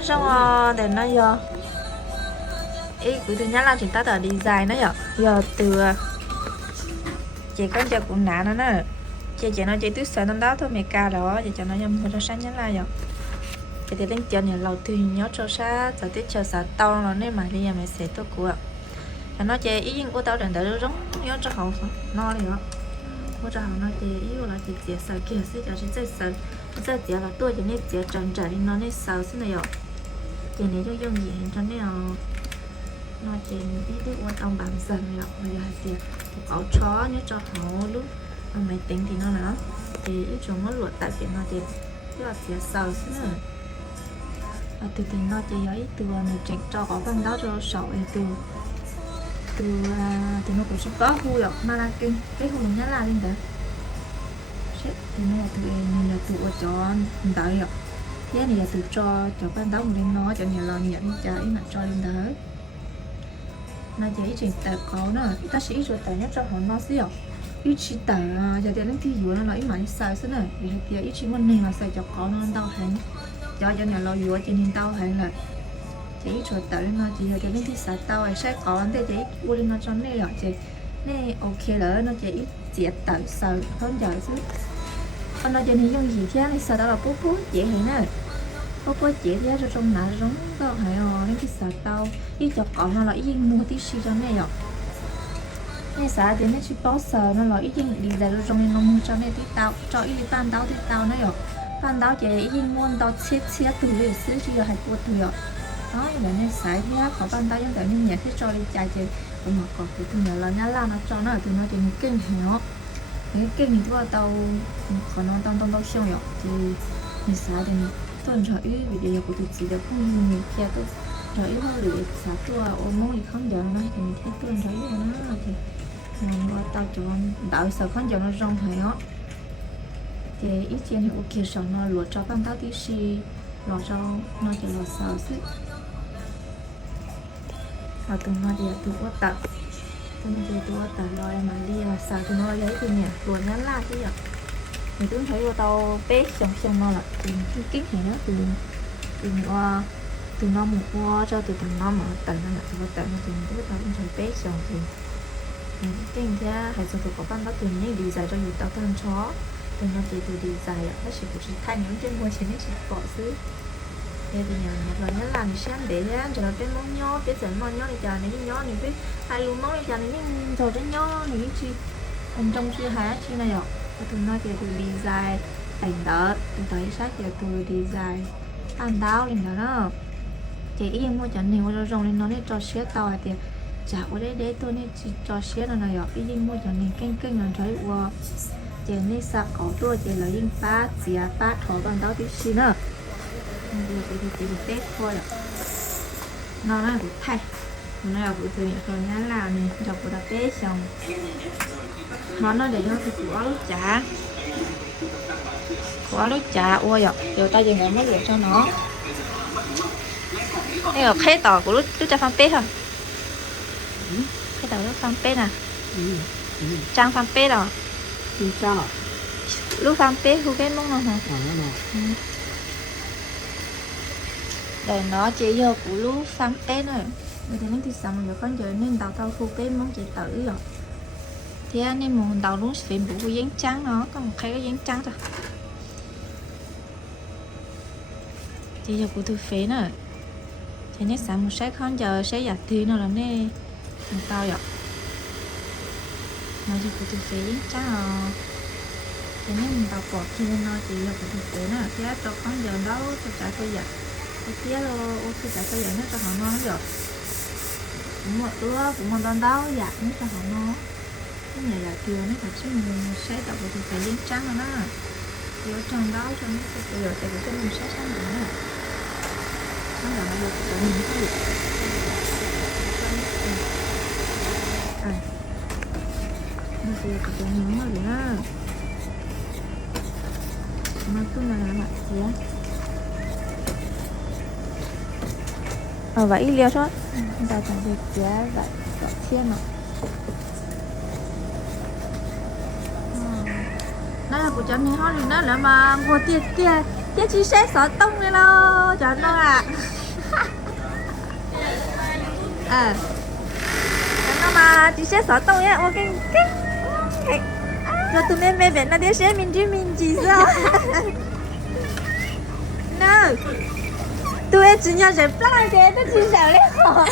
nó trong để nó giờ ý của thứ nhất là chúng ta đi dài nó giờ từ chỉ con giờ cũng nã nó nè chị nó chỉ tứ sợ năm đó thôi mẹ ca đó chị cho nó nhầm cho sáng nhắn lại rồi chị thì đến chờ nhà lâu thì nhớ cho xa giờ tiếp chờ sợ tao nó nên mà đi nhà mẹ sẽ tốt của cho nó chơi ý của tao đừng đợi giống nhớ cho hậu no đi đó của cho hậu nó chơi ý là chị sợ kia sẽ cho chị sợ giờ chị là tôi cho nên chị trần trở đi nó nên sợ thế này rồi chị này cho dùng gì cho nên nó chị ý thức quan tâm bằng dần rồi bây giờ chị có chó nhớ cho hậu lúc máy tính thì nó nữa thì ít chúng nó luộc tại vì nó thì rất là phía sau thế nữa từ từ nó chỉ có ít từ này tránh cho có văn đó cho sổ từ nó cũng sẽ có hui ở Malakin cái hui nhá là lên đấy thì nó từ này là từ cho đợi rồi cái này là từ cho văn đó một lên nó cho nhà lo nhận cho ý mặt cho lên đấy nó chỉ chuyện tài có nữa ta sẽ rồi tài nhất cho họ nó xíu ít chỉ tờ giờ tiền thì dụ nó nói mà sai xí này vì giờ ít chỉ muốn nên là sai cho con nó đau hành cho nhà lo dụ cho nên đau hành là chỉ ít rồi tờ nó chỉ giờ tiền thì sai tao hay sai con để chỉ u lên nó cho nên là chỉ nên ok lỡ nó chỉ ít chỉ tờ sợ hơn giờ xí anh nói cho nên dùng gì thế này sợ đó là bố dễ hay nè bố dễ thế cho trong nãy giống tao hay nên thì sợ tao ít cho con nó là ít mua tí xí cho nên rồi nên xã thì nó chỉ có sờ nó là ít những đi ra rồi trong nó mua cho nên tí tao cho ít ban đáo tí tao nó rồi ban đáo chỉ ít muốn tao chết từ lịch sử chỉ là hai cuộc thôi rồi đó là nên xã thì có ban đáo giống như nhà thiết cho đi chạy chơi cũng mà còn cái thứ là nhá là nó cho nó từ nó thì kinh hiểu cái kinh thì tôi tao còn nó tao xong rồi thì nên xã thì tôi cho ít vì điều của tôi chỉ được không nhiều kia tôi cho ít hơn được xã tôi ôm mong thì không giờ nó thì mình thấy tôi thấy nó thì tao chọn đợi sợ con giờ nó rong hay á thì ít tiền thì ok sợ nó lúa cho ban tao tí xì lúa cho nó chỉ lúa sợ xí và tụi nó thì tụi nó tập tụi nó tập rồi mà đi sợ tụi nó lấy từ nhà lúa nhắn la chứ vậy mình cũng thấy của tao bé xong nó là từ kính này nó từ nó một qua cho từ nó mà tận nó là tận từ tụi tao cũng thấy bé xong thì cái thế hay cho tụi có ban đó từ những đi dài cho nhiều tao thân chó từ nó chỉ từ đi dài nó chỉ cũng chỉ thay những trên ngoài chỉ nó chỉ bỏ xứ thế thì nhà một lần nhớ làm thì sáng để cho nó cái món nhó cái trận món nhó thì chờ này nhó này biết hai luôn món thì chờ này rồi cái nhó này chi bên trong chưa hả chi này rồi từ nó thì từ đi dài thành đỡ từ tới sát giờ từ đi dài ăn đau lên đó chỉ yên mua trận nhiều rồi rong lên nó để cho xé tao thì chả có đấy tôi nên cho xé nó này cái gì mua cho nên kênh là thấy qua chỉ nên sạc có tôi chỉ là những ba thổi bằng đó tí xí nữa thì tết thôi ạ nó là được thay nó là của từ rồi nhá là này cho của ta tết xong nó để cho thì của lúc chả ôi ạ rồi ta dừng lại mất được cho nó đây là khế tỏ của lúc cho fanpage hả cái đầu lúc fanpage nè trang fanpage rồi trang à lúc fanpage khu cái món nào hả để nó chỉ vô của lúc fanpage rồi bây giờ nó thì xong rồi con giờ nên đào tao khu cái món chị tử rồi thì anh em muốn đào luôn phải bù cái dán trắng nó có một cái dán trắng thôi thì giờ của tôi phế nữa thì nét sáng một sách con giờ sẽ giả thì nó là nè một tao vậy nó chỉ của tôi phế chắc là thì nếu mình đào bỏ khi nó chỉ là của tôi phế nữa thì cho con giờ đó cho trả tôi vậy cái tía lo ô tôi trả tôi vậy nó cho họ ngon rồi cũng một đòn đó dạ nó cho họ ngon cái này là kia nó thật sự mình sẽ đọc của tôi phế dán trắng rồi đó thì ở trong đó cho nó bây giờ tại vì cái mình sẽ sáng nữa nó là nó được của mình cái gì nó kia của mình nó rồi đó nó cứ là mặt gì á vậy liều thôi ta chẳng được giá vậy có thiên mà nó là của chân này hết rồi nó là mà mua tiền Thế chị sẽ xóa tông lên lo cho nó à. À nó mà chị sẽ xóa tông nhé. Ok cái rồi tụi mình về nó đi sẽ mình chỉ sao. No tụi em chỉ nhau sẽ play thế nó chỉ sợ đấy hả.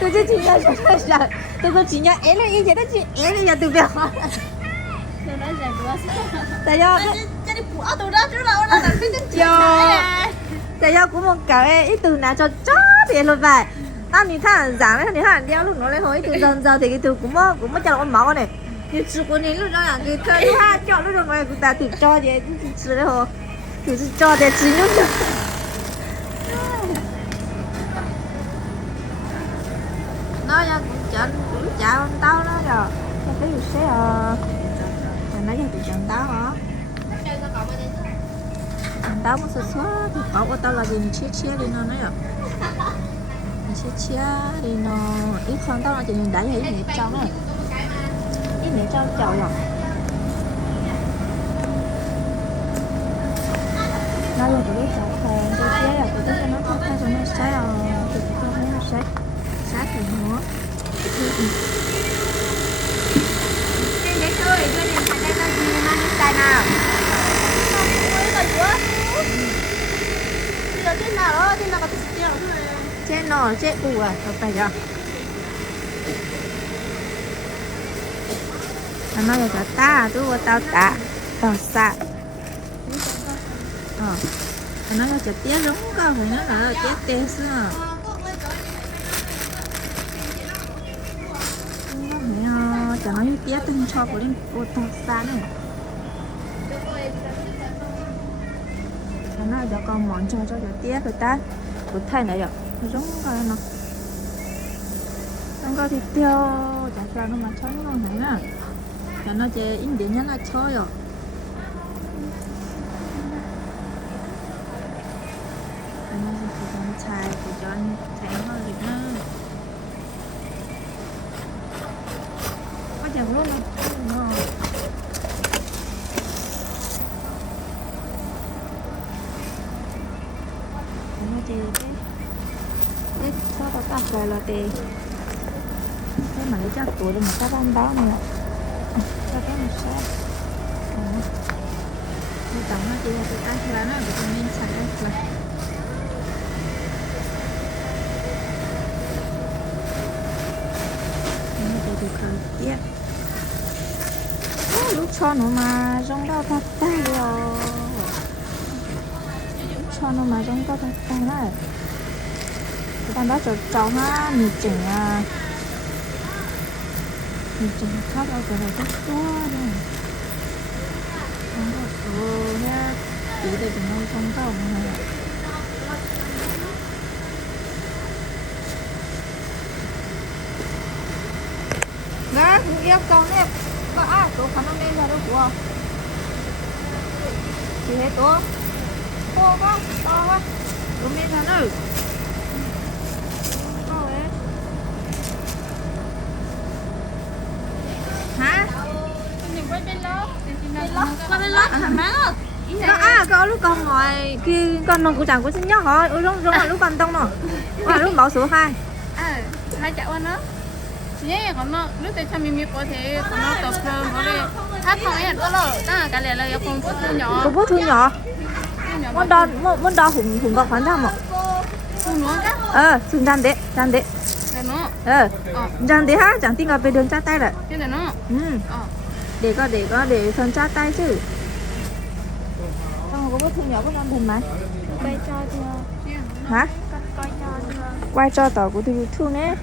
Tụi chị chỉ nhau sẽ sợ. Tụi con chỉ nhau ấy là ý vậy đó chị ấy là giờ tụi béo. Tại do tại do cũng một cái ít từ nào cho chó thì luôn vậy. Tao nhìn thằng giảm ấy, nhìn thằng đeo lúc nó lên hồi từ dần giờ thì cái từ cũng có cho con máu này. Như chú của nên lúc đó là cái thời ha cho lúc rồi người ta tự cho vậy chứ đấy hồ. Tự cho để chỉ nhúc. Nó ra cũng chả tao nó rồi. Cái gì sẽ nó giờ tụi chọn táo hả? Táo một số thì có của tao là gì chia đi nó nữa rồi. Chia đi nó ít con tao là chỉ nhìn đáy hay ít trong này. Ít nhẹ trong chậu rồi. Nó luôn tụi chậu phèn tôi chia là tụi cho nó không thay cho nó sẽ tụi nó sẽ sát thì nữa. Để tôi đưa điện thoại đây là gì mà đi xài nào. Trên nó trên à phải chưa? Nó nói là ta tôi tao tao xa. Nó nói là tía giống cơ phải nó là tía tê xưa. Chẳng nói như tía từng cho của linh cô tao xa này. Nó cho con món cho tía rồi ta của thầy này rồi nó giống nó không có thịt tiêu chả cho nó mà cho nó này nè cho nó chơi in điện nhá là cho rồi nó sẽ cho nó xài để cho anh thấy nó được nữa có chẳng luôn nó cái sao có tao phải là tê cái mà lấy cho tuổi để mà các bạn báo nữa cho cái một số thì tổng nó chỉ là cái ai là nó được mình xài là nó để được khởi tiếp lúc cho nó mà giống đâu thật tay rồi cho nó mà giống có thật tay này cái con đó cho ha mì chỉnh khác bao giờ là rất to rồi nó có nha tí để chúng nó không có này đó cũng yêu cầu nè có ai tổ khả năng đây ra đâu của chỉ hết tổ to quá tổ mê ra nữa hả? Có lúc con ngồi kia con nó cũng chẳng có xin nhớ hỏi lúc lúc con tông nó lúc bảo số 2 hai chậu anh đó nhé còn nó lúc tới cho mình có thể còn nó tập nó đi hát không ấy có lỡ ta cái này là không có thu nhỏ muốn đo hùng gọc phán thăm ạ xung đàn đấy dàn đấy ha chẳng tin gặp về đường tra tay rồi để phần tra tay chứ không có bút thu nhỏ có con thùng mà quay cho chưa hả quay cho tờ của tôi thu nè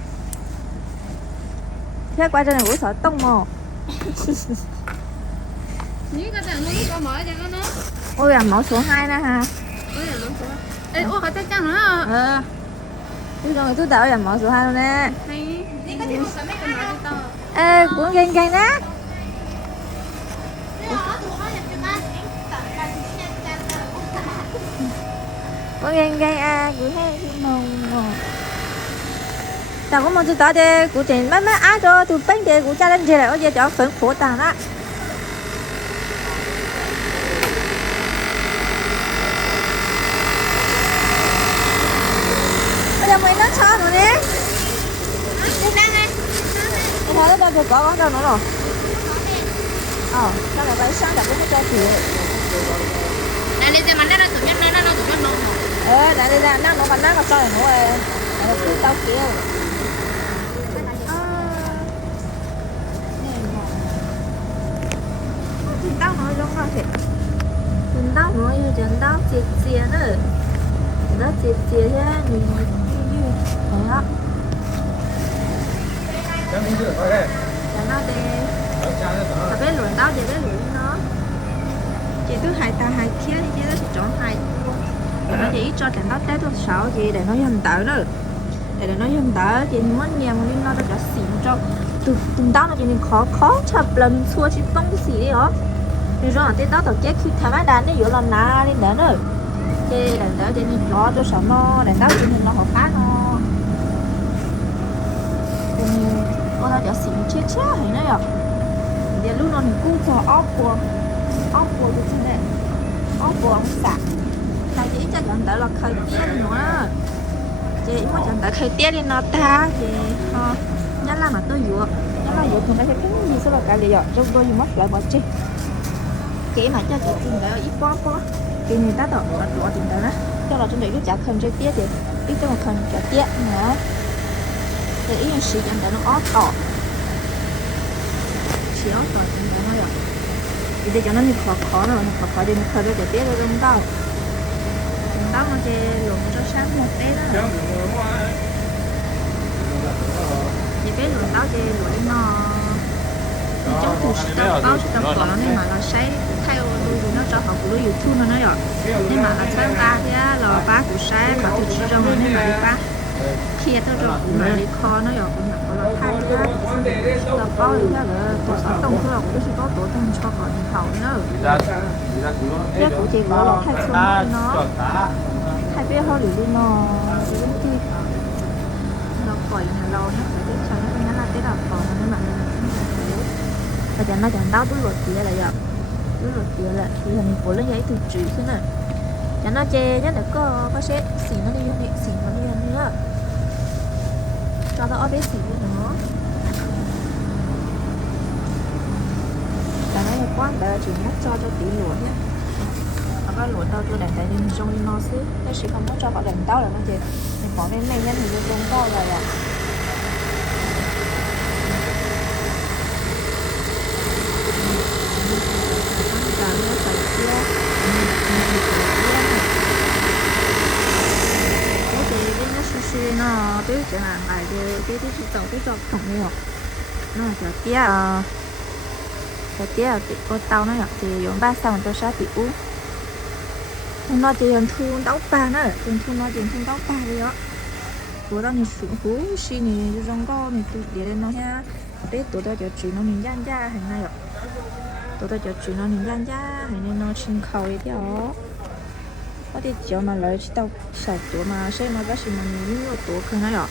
thế quay cho này của sợ tông mò ôi à mẫu số 2 nè ha ê ôi phải chắc nữa chứ rồi tôi tạo là mẫu số 2 luôn nè ê cũng ganh đó có ghen của hai màu tao có một thứ tao để của chị mấy á cho tụi bánh để của cha lên gì lại có gì cho phấn khổ tao đó đó rồi đi. Cũng đang này. Em thấy nó đâu có đâu nữa rồi. Sao lại phải sáng đặt cũng cho chị. Đây lên trên mặt đất nó tụi nhân nó tụi nhân nông. Đây ra nó bắn nó sao nữa em. Nó cứ tao kêu. Tao nói giống sao thế? Tao nói như chân tao chia nữa. Nó chia thế thì đó. Cho nó đi. Tao biết luận tao, chị biết luận nó. Chị cứ hai ta hai kia thì chị nó sẽ chọn hai. Rồi nó chỉ cho trận đó tết tôi sợ chị để nó hình tợ đó. Để nó hình tợ chị mất nhà mà nó đã xỉn cho. Từng tao nó chỉ nên khó chập lần xua chỉ tông xỉ đi hả? Thì rồi tết đó tao chết khi thay má đàn nó dụ lần nào đi nữa nữa. Chị để đỡ chị nhìn rõ cho sợ nó để tao chị nhìn nó hợp phá nó. Cô ta đã xỉn chết hay nữa rồi. Giờ lúc nó thì cũng cho ốp của cái này ốp của ông sạc tại chị cho chẳng đợi là khởi tiết nữa chị muốn chẳng đợi khởi tiết đi nó ta thì nhớ là mà tôi dựa không phải cái gì sẽ là cái gì rồi trong tôi mất lại bỏ chị mà cho chị tìm đợi ít quá thì người ta đọc là đùa tìm đợi đó cho là trong đấy cứ chả khẩn chơi tiết thì ít cho một khẩn trả tiết nữa thì ý là sự chẳng đợi nó ốp tỏ chỉ ốp tỏ chẳng đợi nó rồi thì cho nó như khó rồi khó thì nó khó để biết được không đâu nó chơi luận cho sáng một té đó thì biết luận đó chơi luận nó trong cuộc sống báo trong còn nó nên mà là say theo nó cho học của YouTube nó rồi nên mà là sáng ta thì là ba của sáng mà tôi chỉ cho mình nên mà đi ba kia tôi cho mà đi kho nó rồi cũng là hai là có thì là tổ sản tổng của cũng chỉ có tổ tổng cho còn hậu nữa cái của chị có là hai số nó hai bé hơi đi nó đi nó khỏi nhà lâu nhá phải biết cho nó là cái đầu còn nó mà và chẳng nó chẳng đau túi ruột kia là giờ túi ruột kia là thì mình cố lên giấy từ chữ thế này chẳng nó chê nhất là có sẽ xỉn nó đi nữa cho nó biết xỉn nữa là nó quá đã chỉ mất cho tí lúa nhé cái lúa tao tôi đánh tại nên trong đi nó xí cái gì không có cho họ đánh tao là nó chị mình bỏ lên này nhân thì tôi không có rồi ạ nó biết chuyện là ngày cái trò không nhiều nó là cho tía bị cô tao nó thì dùng ba sao tôi sẽ bị uống nó chỉ dùng thu đấu ba nữa dùng thu đấu ba đi đó tụi tao thì xuống hú xí này trong co này tụi để lên nó ha biết tụi tao cho chuyện nó mình gian ra hình này rồi tụi tao cho chuyện nó mình gian ra hình nên nó xin khẩu đi đó có thể cho mà lấy tao sạch tụi mà xem nó bác sĩ mà mình nhiều tụi không nói rồi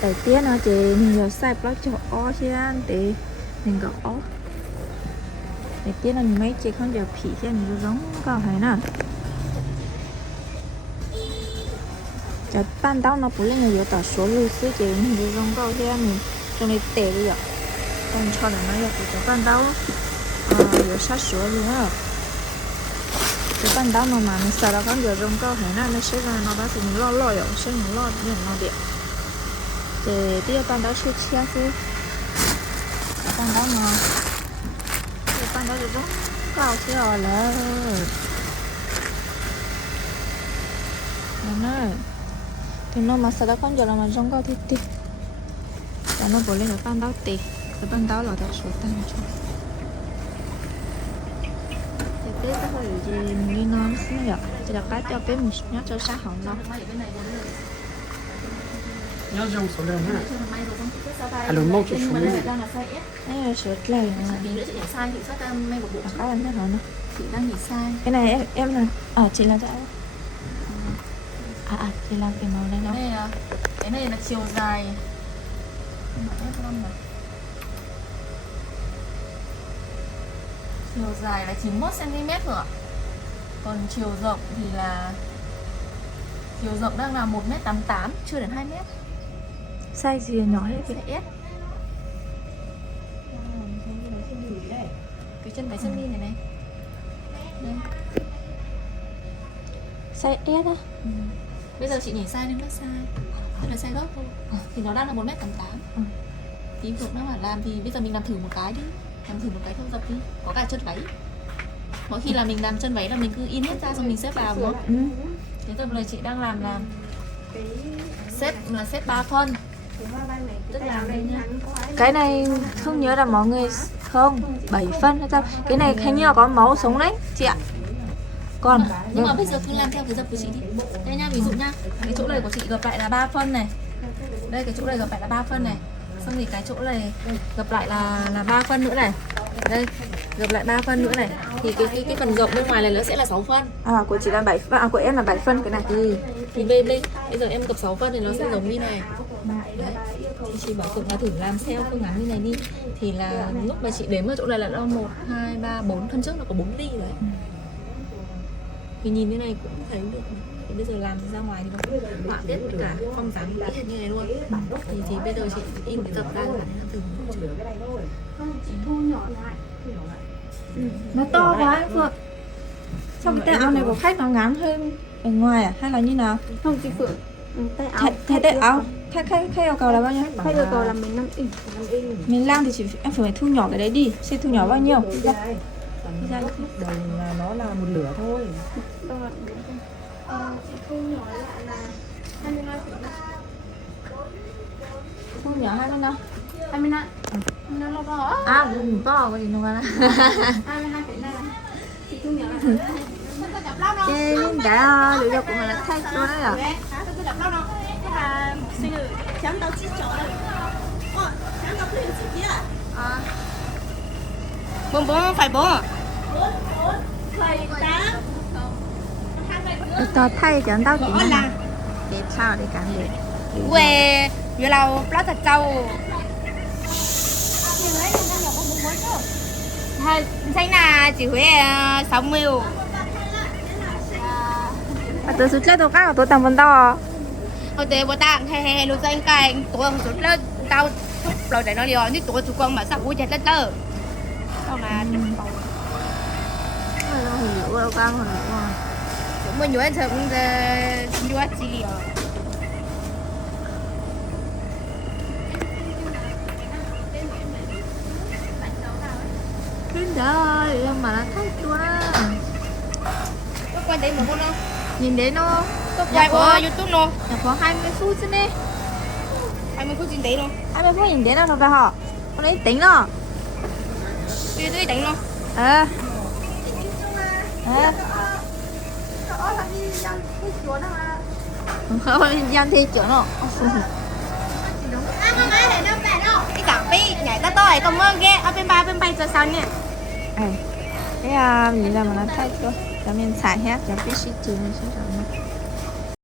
tại tía nó chỉ mình giờ sai nó cho ó chứ để mình gặp ó để tía là mấy chị không giờ phỉ cho mình giống có phải nè cho ban đầu nó bùi lên nhiều tờ số lưu sư chị mình giống có chứ mình trong này tệ đi rồi còn cho là nó giờ cho ban đầu giờ sát số luôn á cái ban đầu mà mình sợ là con giờ giống có phải nè nó sẽ ra nó đã thì mình lo rồi sẽ mình lo để nó đẹp thì tiếp ban đầu sẽ chia chứ ban đầu mà ban đầu được cao chứ rồi là nó thì nó mà sau đó con giờ là mà giống cao thì và nó bỏ lên cái ban đầu thì cái ban đầu là đặt số tăng cho thì tiếp cái hồi gì như nó xíu nhở thì là cái cho bé một nhớ cho sát hỏng nó nhớ dùng số lượng ha luôn mong chút số lượng này số này Tí nữa chị để sai thì xuất em may một bộ các bạn thấy hả nó chị đang nhìn sai cái này em là chị là sao chị làm cái màu này đâu cái này là chiều dài chiều dài là 91 cm rồi ạ còn chiều rộng thì là Chiều rộng đang là 1m88, chưa đến 2m. Size gì nhỏ hết kìa. Size S. Cái chân váy sơ mi này này. Đây. Size S á. Bây giờ chị nhảy size lên các size. Tức là size gốc thôi. Thì nó đang là 1m88. Thì Phượng nó bảo làm thì bây giờ mình làm thử một cái đi. Làm thử một cái thâu dập đi. Có cả chân váy. Mỗi khi là mình làm chân váy là mình cứ in hết ra xong mình xếp vào đúng không? Thế giờ bây giờ chị đang làm là xếp 3 phân. Tức là đây nha. Cái này không nhớ là mọi người không 7 phân hay sao. Cái này hình như là có máu sống đấy chị ạ. Còn Nhưng mà bây giờ cứ làm theo cái dập của chị đi. Đây nha, ví dụ nha, cái chỗ này của chị gập lại là 3 phân này. Đây cái chỗ này gập lại là 3 phân này. Xong thì cái chỗ này gập lại là 3 phân nữa này. Đây, gập lại 3 phân nữa này. Thì cái phần rộng bên ngoài này nó sẽ là 6 phân. của chị là 7 phân, của em là 7 phân cái này. Thì bây giờ em gập 6 phân thì nó sẽ giống như này. Đấy. Thì chị bảo Phượng là thử làm theo phương án như này đi. Thì là lúc mà chị đếm ở chỗ này là nó 1, 2, 3, 4 phân trước nó có 4 ly đấy. Thì nhìn thế này cũng thấy được. Thì bây giờ làm ra ngoài thì nó cũng họa tiết tất cả phong dáng y hệt như này luôn. Thì bây giờ chị in cái dập ra để làm thử một chút. Nó to quá anh Phượng. Sao cái tay áo này của khách nó ngắn hơn ở ngoài à? Hay là như nào? Không chị Phượng, tay áo. Thay tay áo. Khách yêu cầu là bao nhiêu? Khách yêu cầu là 15 inch. 15 thì em phải thu nhỏ cái đấy đi. Xin thu nhỏ bao nhiêu? Đầu là nó là một lửa thôi. Chị thu nhỏ lại là 22,5. Thu nhỏ 25. 25. Nó lo to. Cũng to cái gì nó ra. 22,5. Chị thu nhỏ lại. Cái cả lựa chọn của mình là thay luôn đấy à? Bốn phải bốn. Cho thay chẳng tao chỉ là để sao để cảm được. Quê, vừa lâu lót thật trâu. Xanh là chỉ Huế 60. Tôi sút lên tôi cao tôi tầm phần to. Hồi tế bố tạng hay lúc xanh cạnh tôi sút lên tao thúc lời để nó đi rồi, nhưng tôi chủ con mà sao ui chặt lên tơ. Xong là Đâu cao hơn nữa. chúng mình nhớ sớm nhớ chi liều. Trời ơi, mà nó thay luôn á. Có quay đấy một con không? Nhìn đấy nó Có quay qua YouTube luôn. là khoảng 20 phút chứ đi. 20 phút trên đấy luôn. 20 phút nhìn đến nó phải họ. Con ấy tính nó. Tuy tuy đánh luôn. Không dân thi chỗ nó. Cái cà phê nhảy ra tôi cảm ơn ghê. Ở bên bay giờ sao nhỉ? Cái gì là mà nó thay cho mình xài hết cho cái shit chứ mình sẽ